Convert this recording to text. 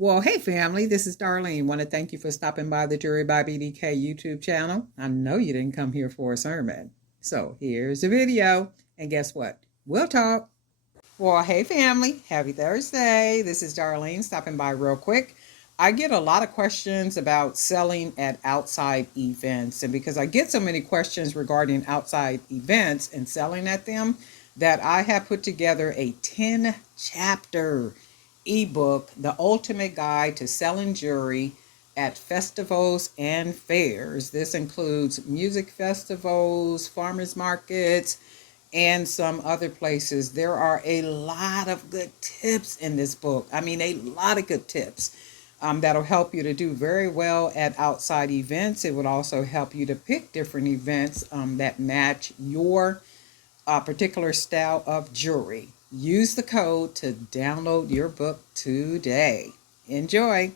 Well, hey family, this is Darlene. Want to thank you for stopping by the Jury by BDK YouTube channel. I know you didn't come here for a sermon. So here's the video. And guess what? We'll talk. Well, hey family, happy Thursday. This is Darlene stopping by real quick. I get a lot of questions about selling at outside events. And because I get so many questions regarding outside events and selling at them, that I have put together a 10 chapter ebook, The Ultimate Guide to Selling Jewelry at Festivals and Fairs. This includes music festivals, farmers markets, and some other places. There are a lot of good tips in this book. I mean, a lot of good tips that'll help you to do very well at outside events. It would also help you to pick different events that match your particular style of jewelry. Use the code to download your book today. Enjoy.